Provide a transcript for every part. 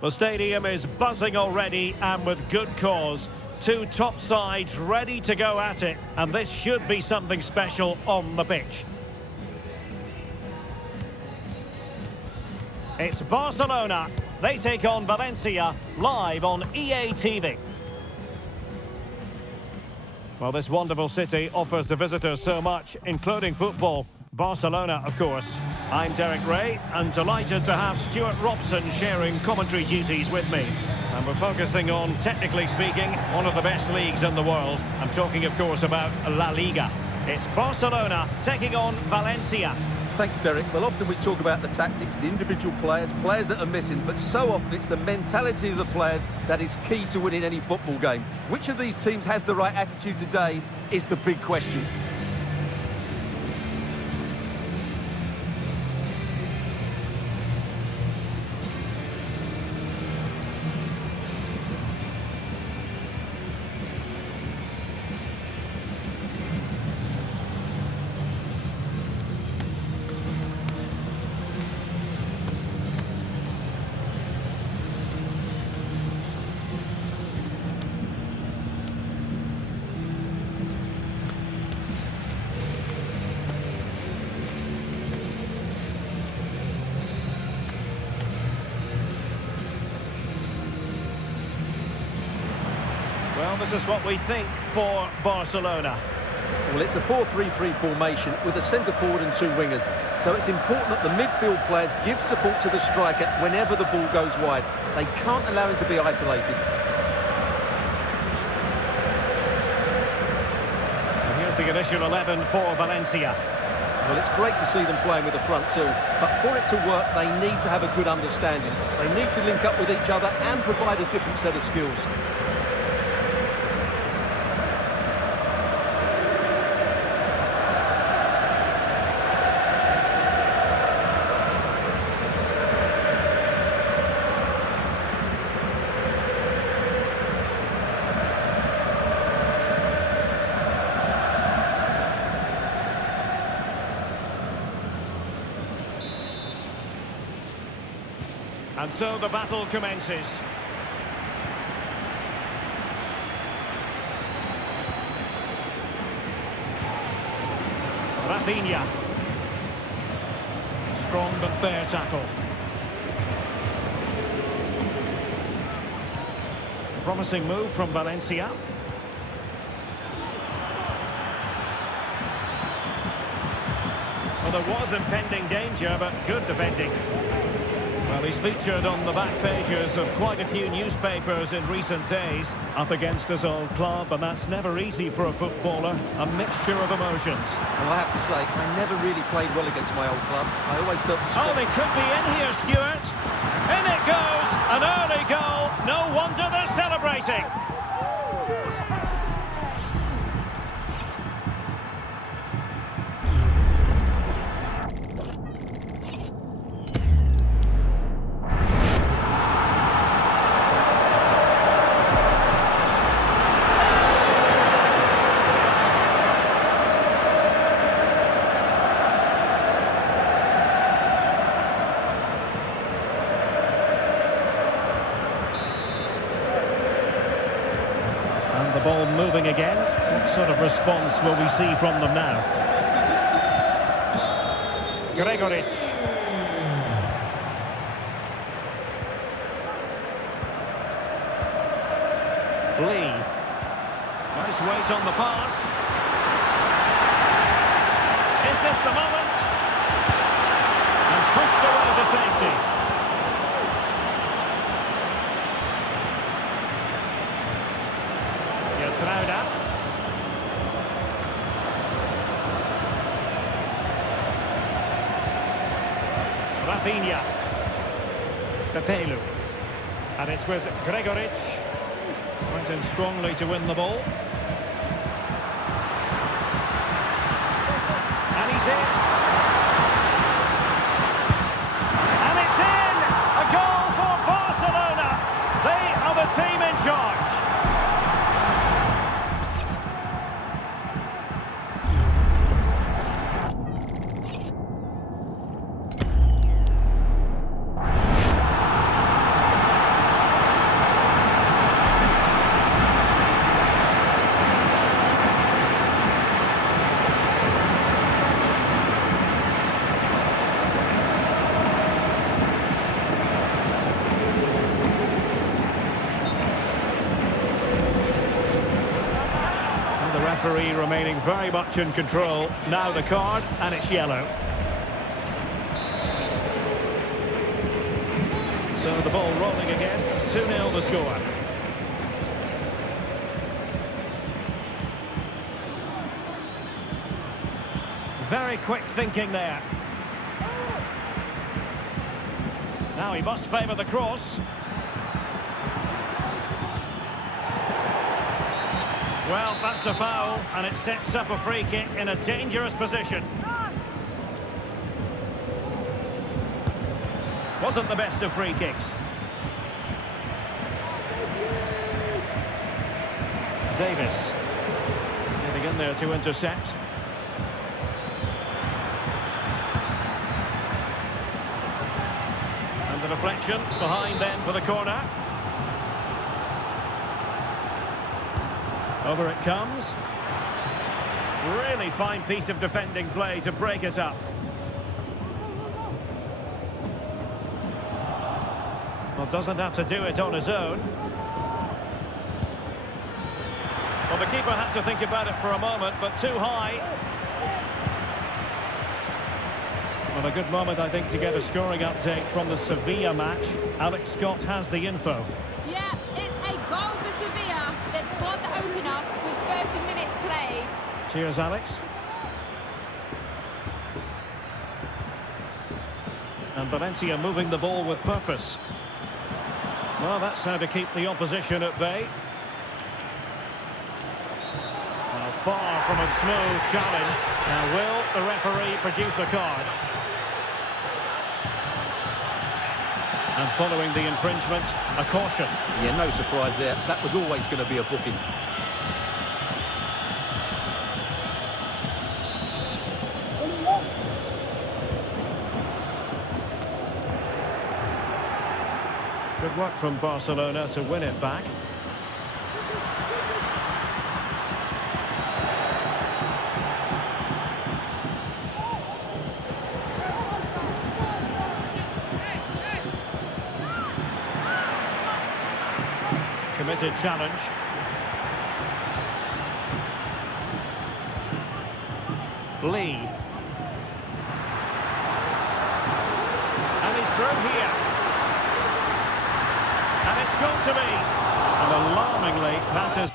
The stadium is buzzing already, and with good cause. Two top sides ready to go at it, and this should be something special on the pitch. It's Barcelona. They take on Valencia, live on EA TV. Well, this wonderful city offers the visitors so much, including football. Barcelona, of course. I'm Derek Ray, and delighted to have Stuart Robson sharing commentary duties with me. And we're focusing on, technically speaking, one of the best leagues in the world. I'm talking, of course, about La Liga. It's Barcelona taking on Valencia. Thanks, Derek. Well, often we talk about the tactics, the individual players that are missing, but so often it's the mentality of the players that is key to winning any football game. Which of these teams has the right attitude today is the big question. Well, this is what we think for Barcelona. Well, it's a 4-3-3 formation with a centre forward and two wingers. So it's important that the midfield players give support to the striker whenever the ball goes wide. They can't allow him to be isolated. And here's the initial 11 for Valencia. Well, it's great to see them playing with the front two, but for it to work, they need to have a good understanding. They need to link up with each other and provide a different set of skills. And so the battle commences. Rafinha. Strong but fair tackle. Promising move from Valencia. Well, there was impending danger, but good defending. Well, he's featured on the back pages of quite a few newspapers in recent days, up against his old club, and that's never easy for a footballer, a mixture of emotions. Well, I have to say, I never really played well against my old clubs. I always felt... Oh, they could be in here, Stuart. In it goes, an early goal. No wonder they're celebrating. The ball moving again. What sort of response will we see from them now? Gregoric. Lee. Nice weight on the pass. Is this the moment? And pushed away to safety. Rafinha. Pepelu. And it's with Gregoric. Went in strongly to win the ball. And he's in. And it's in! A goal for Barcelona. They are the team in charge. referee remaining very much in control. Now the card, and it's yellow. So the ball rolling again. 2-0 the score. Very quick thinking there. Now he must favour the cross. Well, that's a foul, and it sets up a free kick in a dangerous position. Wasn't the best of free kicks. Davis getting in there to intercept. And the deflection behind then for the corner. Over it comes. Really fine piece of defending play to break it up. Well, doesn't have to do it on his own. Well, the keeper had to think about it for a moment, but too high. Well, a good moment, I think, to get a scoring update from the Sevilla match. Alex Scott has the info. Yeah, it's a goal for Sevilla. They've scored the opener with 30 minutes played. Cheers, Alex. And Valencia moving the ball with purpose. Well, that's how to keep the opposition at bay. Well, far from a smooth challenge. Now, will the referee produce a card? And following the infringement, a caution. Yeah, no surprise there. That was always going to be a booking. Good work from Barcelona to win it back. Committed challenge. Lee. And he's through here. And it's got to be. And alarmingly, that is...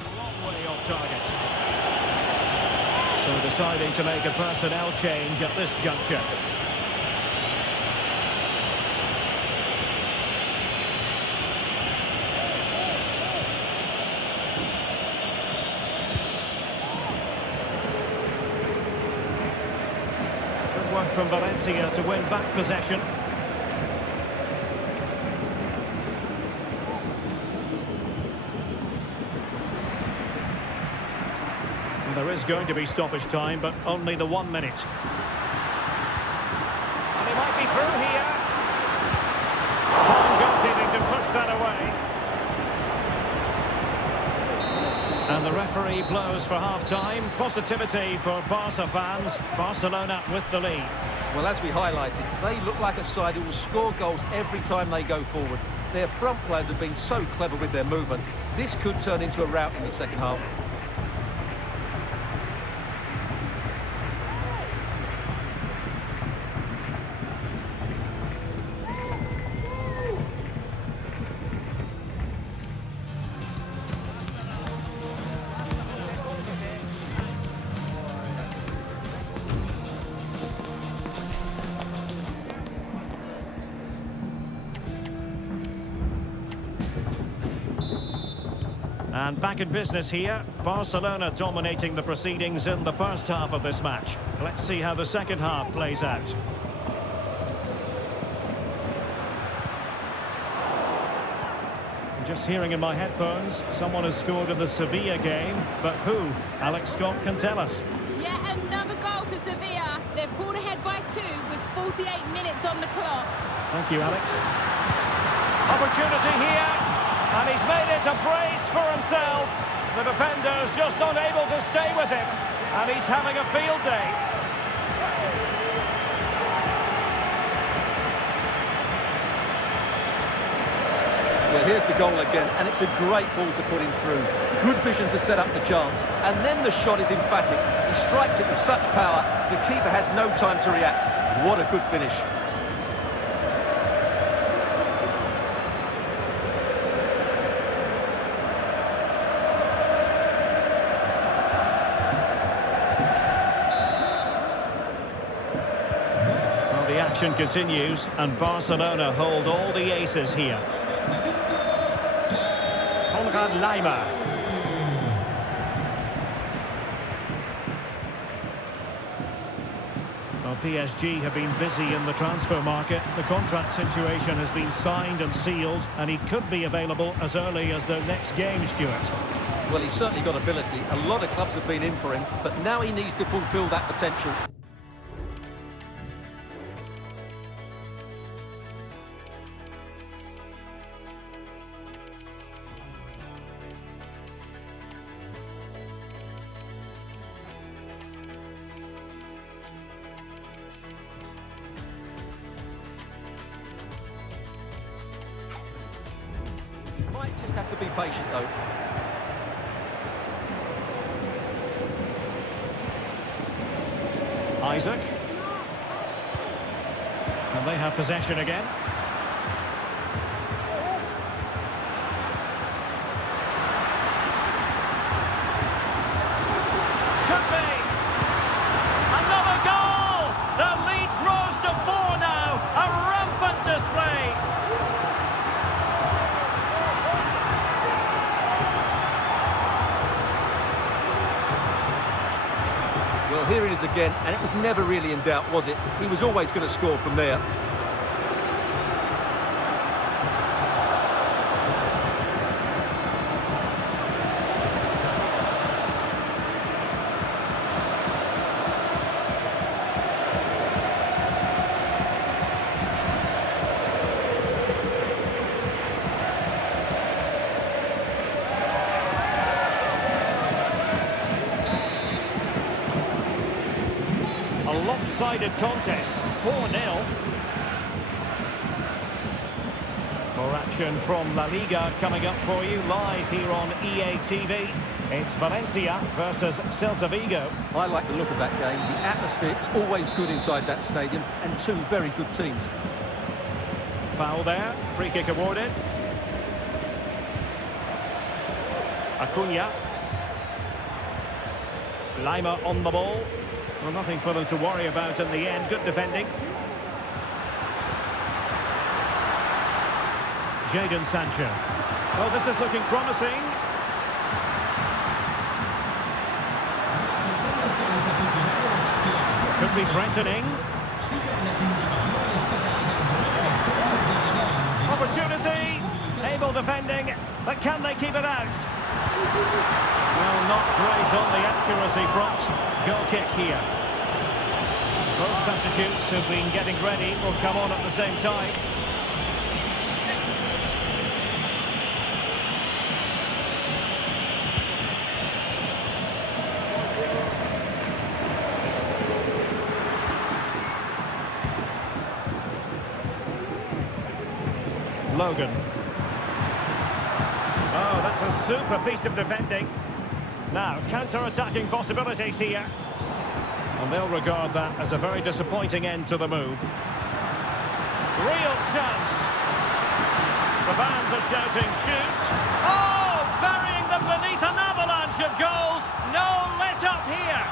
a long way off target. So deciding to make a personnel change at this juncture. Good work from Valencia to win back possession. There is going to be stoppage time, but only the 1 minute. And he might be through here. Fine goalkeeping to push that away. And the referee blows for half-time. Positivity for Barca fans. Barcelona with the lead. Well, as we highlighted, they look like a side who will score goals every time they go forward. Their front players have been so clever with their movement. This could turn into a rout in the second half. And back in business here, Barcelona dominating the proceedings in the first half of this match. Let's see how the second half plays out. Just hearing in my headphones, someone has scored in the Sevilla game, but who? Alex Scott can tell us. Yeah, another goal for Sevilla. They've pulled ahead by 2 with 48 minutes on the clock. Thank you, Alex. Opportunity here. And he's made it a brace for himself. The defender's just unable to stay with him. And he's having a field day. Yeah, here's the goal again, and it's a great ball to put him through. Good vision to set up the chance, and then the shot is emphatic. He strikes it with such power, the keeper has no time to react. What a good finish. Well, the action continues, and Barcelona hold all the aces here. Lima. Well, PSG have been busy in the transfer market. The contract situation has been signed and sealed, and he could be available as early as the next game, Stuart. Well, he's certainly got ability. A lot of clubs have been in for him, but now he needs to fulfil that potential. Might just have to be patient, though. Isaac. And they have possession again. Could be. Another goal! The lead grows to 4 now. A rampant display. Well, here it is again, and it was never really in doubt, was it? He was always going to score from there. Lopsided contest, 4-0. More action from La Liga coming up for you live here on EA TV. It's Valencia versus Celta Vigo. I like the look of that game. The atmosphere is always good inside that stadium, and two very good teams. Foul there, free kick awarded. Acuna. Lima on the ball. Well, nothing for them to worry about in the end. Good defending. Jadon Sancho. Well, this is looking promising. Could be threatening. Opportunity. Able defending. But can they keep it out? Well, not great on the accuracy front. Goal kick here. Both substitutes who've been getting ready will come on at the same time. Logan. Oh, that's a super piece of defending. Now, counter-attacking possibilities here. And they'll regard that as a very disappointing end to the move. Real chance. The fans are shouting, shoot. Oh, burying them beneath an avalanche of goals. No let-up here.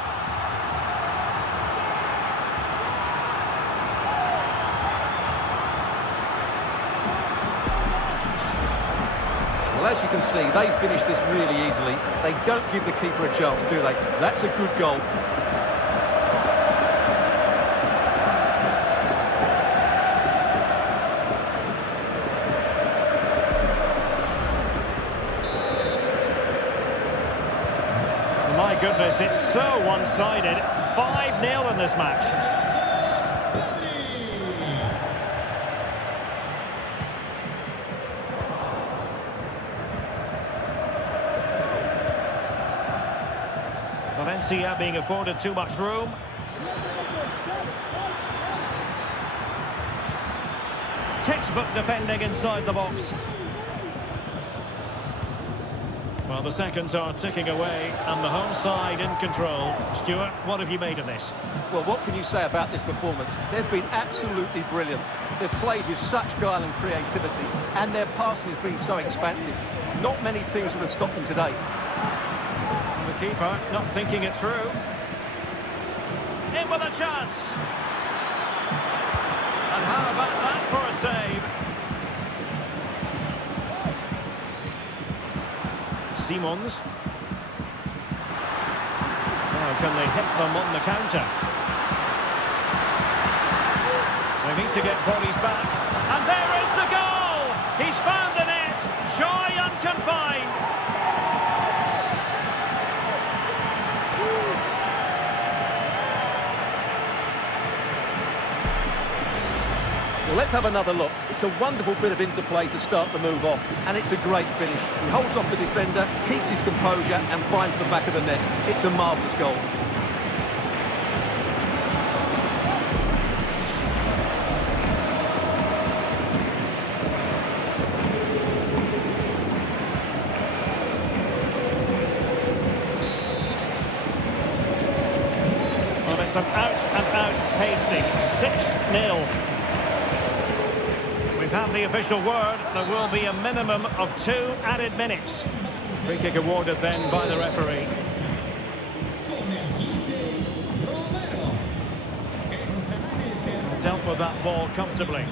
Well, as you can see, they finish this really easily. They don't give the keeper a chance, do they? That's a good goal. My goodness, it's so one-sided. 5-0 in this match. Valencia being afforded too much room. Textbook defending inside the box. Well, the seconds are ticking away and the home side in control. Stuart, what have you made of this? Well, what can you say about this performance? They've been absolutely brilliant. They've played with such guile and creativity, and their passing has been so expansive. Not many teams would have stopped them today. The keeper not thinking it through. In with a chance. And how about that for a save? Simons. Now can they hit them on the counter? They need to get bodies back. And there is the goal! He's found the net! Joy unconfined! Well, let's have another look. It's a wonderful bit of interplay to start the move off, and it's a great finish. He holds off the defender, keeps his composure, and finds the back of the net. It's a marvellous goal. Well, it's an out-and-out pasting. 6-0. We've had the official word. There will be a minimum of 2 added minutes. Free kick awarded then by the referee. Dealt with that ball comfortably.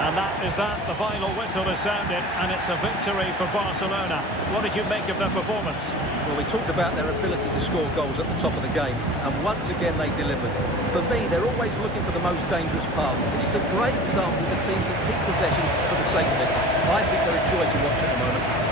And that is that. The final whistle is sounded, and it's a victory for Barcelona. What did you make of their performance? Well, we talked about their ability to score goals at the top of the game, and once again they delivered. For me, they're always looking for the most dangerous pass, which is a great example of the teams that keep possession for the sake of it. I think they're a joy to watch at the moment.